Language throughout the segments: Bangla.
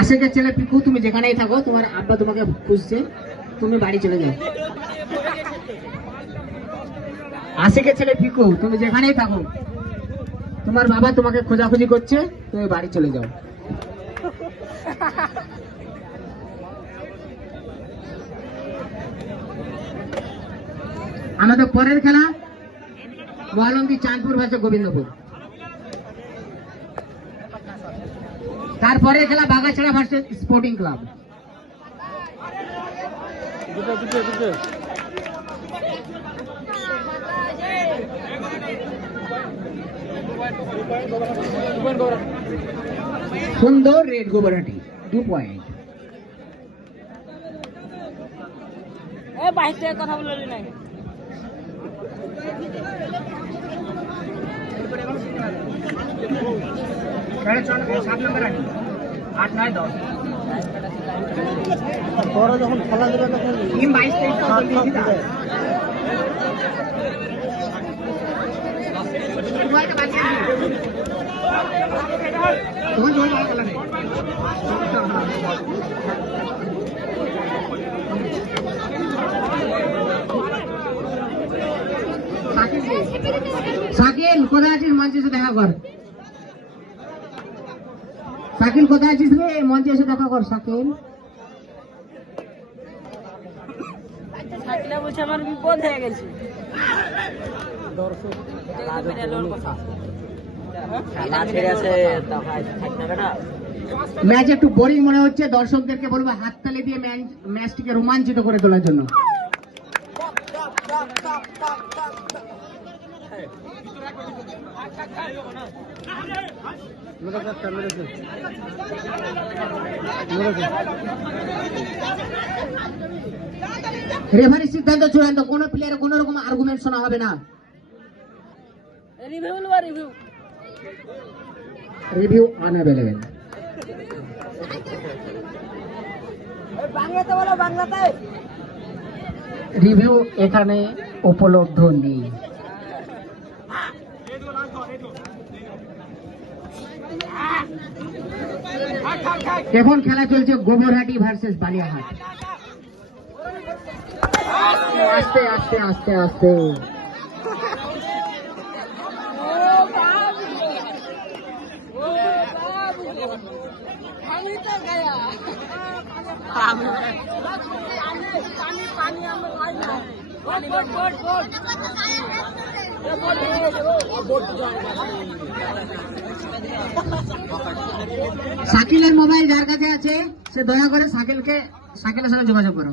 আশিকের ছেলে পিকু, তুমি যেখানেই থাকো তোমার আব্বা তোমাকে খুঁজছে, তুমি বাড়ি চলে যাও। আশিকের ছেলে পিকু, তুমি যেখানেই থাকো তোমার বাবা তোমাকে খোঁজাখুঁজি করছে, তুমি বাড়ি চলে যাও। আমাদের পরের খেলা মহালন্দি চাঁদপুর ভার্সেস গোবিন্দপুর। তারপরে খেলা বাগাছড়া ভার্সেস স্পোর্টিং ক্লাব। সুন্দর রেড গোবরহাটি 2 পয়েন্ট। কথা বলি নাই। যখন খেলা দেবে তখন টিম 22-23 শাকিল কোথায় আছিস? মঞ্চে এসে দেখা কর। শাকিল কোথায় আছিস রে? মঞ্চে এসে দেখা কর শাকিল। বলছে আমার বিপদ হয়ে গেছে। ম্যাচ একটু বোরিং মনে হচ্ছে, দর্শকদেরকে বলবো হাততালি দিয়ে ম্যাচটিকে রোমাঞ্চিত করে তোলার জন্য। রেফারির সিদ্ধান্ত চূড়ান্ত, কোন প্লেয়ারের কোন রকম আর্গুমেন্ট শোনা হবে না। Review unavailable. রিভিউ এখানে উপলব্ধ নেই। এখন খেলা চলছে গোবরহাটি ভার্সেস বালিয়াহাট। আস্তে আস্তে আস্তে আস্তে শাকিলের মোবাইল যার কাছে আছে সে দয়া করে শাকিলের সাথে যোগাযোগ করো।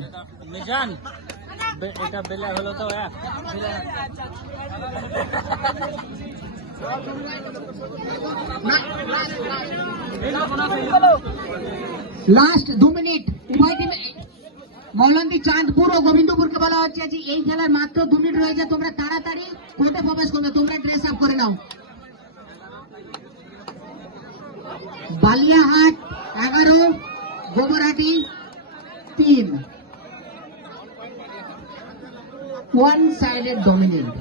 এটা বেলা হলো তো লাস্ট 2 মিনিট উভয় টিমে মৌলন্দি চাঁদপুর ও গোবিন্দপুরকে বলা হচ্ছে যে এই খেলার মাত্র 2 মিনিট রয়েছে, তোমরা তাড়াতাড়ি কোর্টে প্রবেশ করবে, তোমরা ড্রেস আপ করে নাও। বালিয়াহাট 11, গোবরহাটি 3, one sided dominant।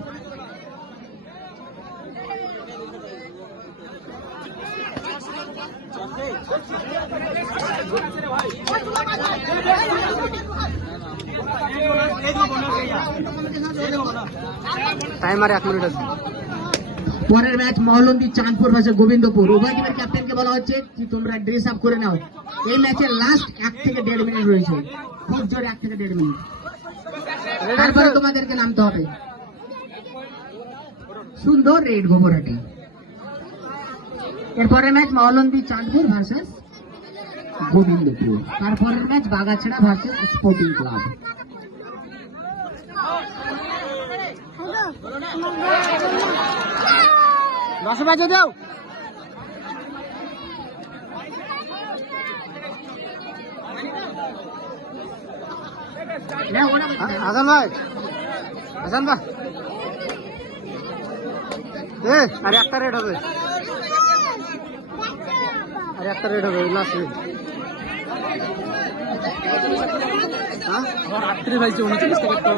Timer 1 minute আছে। পরের ম্যাচ মহলন্দি চাঁদপুর ভার্সেস গোবিন্দপুর। উভয় টিমের ক্যাপ্টেনকে বলা হচ্ছে যে তোমরা ড্রেস আপ করে নাও। এই ম্যাচের লাস্ট 1 থেকে 1.5 মিনিট রয়েছে, খুব জোরে 1 থেকে 1.5 মিনিট, তারপরে তোমাদেরকে নামতে হবে। সুন্দর রেড গোবরহাটি। এরপরের ম্যাচ মহলন্দি চাঁদপুর ভার্সেস গোবিন্দপুর। তারপরের match Bagachra versus sporting club. দশ বাজে দাও। হাসান ভাই, হাসান ভাই, আরে একটা রেড হবে, আরে একটা রেড হবে লাস্ট রেড। আমার 38 ভাইছে 39 টাকা।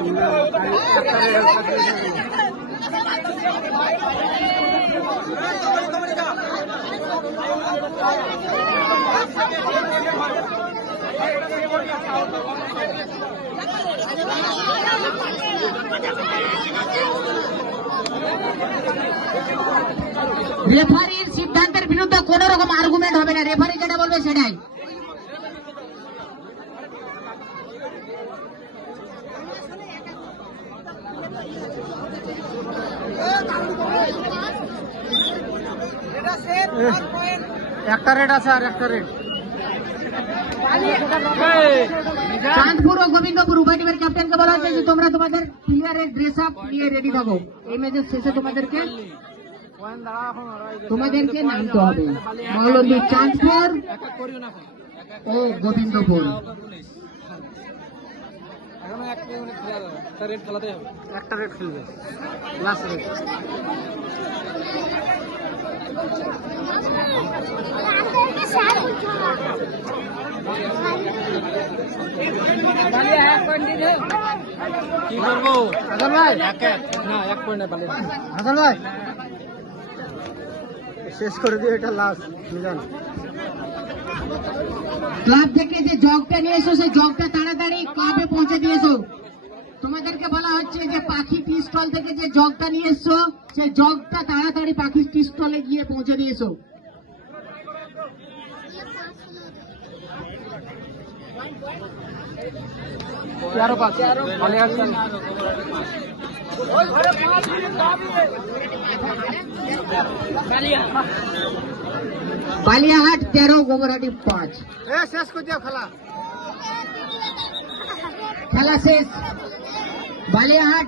রেফারির সিদ্ধান্তের বিরুদ্ধে কোন রকম আর্গুমেন্ট হবে না, রেফারি যেটা বলবে সেটাই। একটা রেট আছে আর একটা রেট। চাঁদপুর ও গোবিন্দপুর উভয় টিমের ক্যাপ্টেনকে বলা হচ্ছে যে তোমরা তোমাদের প্লেয়ারের ড্রেস আপ নিয়ে রেডি থাকো। এই ম্যাচের শেষে তোমাদেরকে নামতে হবে। মৌলভী চাঁদপুর ও গোবিন্দপুর। একটা রেট খেলাতে হবে, একটা রেট খেলবে, লাস্ট রেট। কি করবো হাসান ভাই? না, এক পয়েন্ট হাসান ভাই শেষ করে দিয়ে, এটা লাস্ট মিজান। ক্লাব থেকে যে জগটা নিয়ে এসো সেই জগটা তাড়াতাড়ি ক্লাবে পৌঁছে দিয়েছো। তোমাদেরকে বলা হচ্ছে যে পাখি টি স্টল থেকে যে জগটা নিয়ে এসছো সেই জগটা তাড়াতাড়ি পাখি টি স্টলে গিয়ে পৌঁছে দিয়েছো। বালিয়াহাট 13, গোবরহাটি 5। শেষ করে দিও খেলা। খেলা শেষ। বালিয়াহাট